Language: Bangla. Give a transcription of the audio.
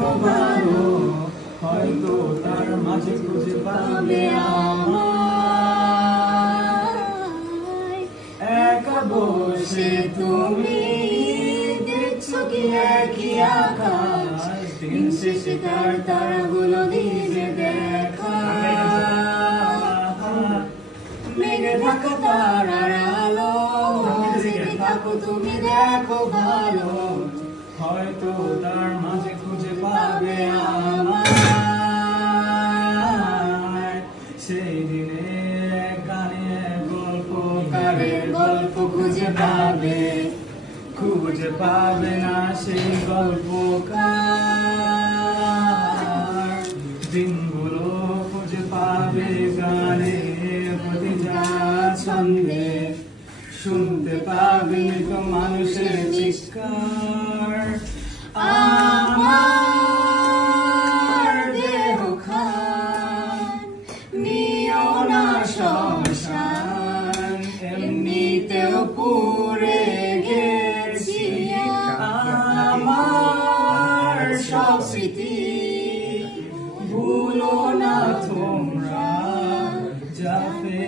দেখো ভালো, হয়তো তার মাঝে খুঁজে পাবে আমায়। একা বসে তুমি দেখছো কি একই আকাশ, দিন শেষে তার তারাগুলো দিয়ে দেখা। মেঘে থাকা তারার আলো, জেগে থাকো তুমি দেখো ভালো, হয়তো তার মাঝে খুঁজে পাবে আমায়। সেই দিনের এক গানে গল্পকারের গল্প খুঁজে পাবে না সেই গল্পকার। দিনগুলো খুঁজে পাবে গানের প্রতিটা ছন্দে, শুনতে পাবে তো মানুষের চিৎকার। আমার দেহ খান নিও না শ্মশান, এমনিতেও পুড়ে গেছি আমার সব স্মৃতি। ভুলো না তোমরা যাবে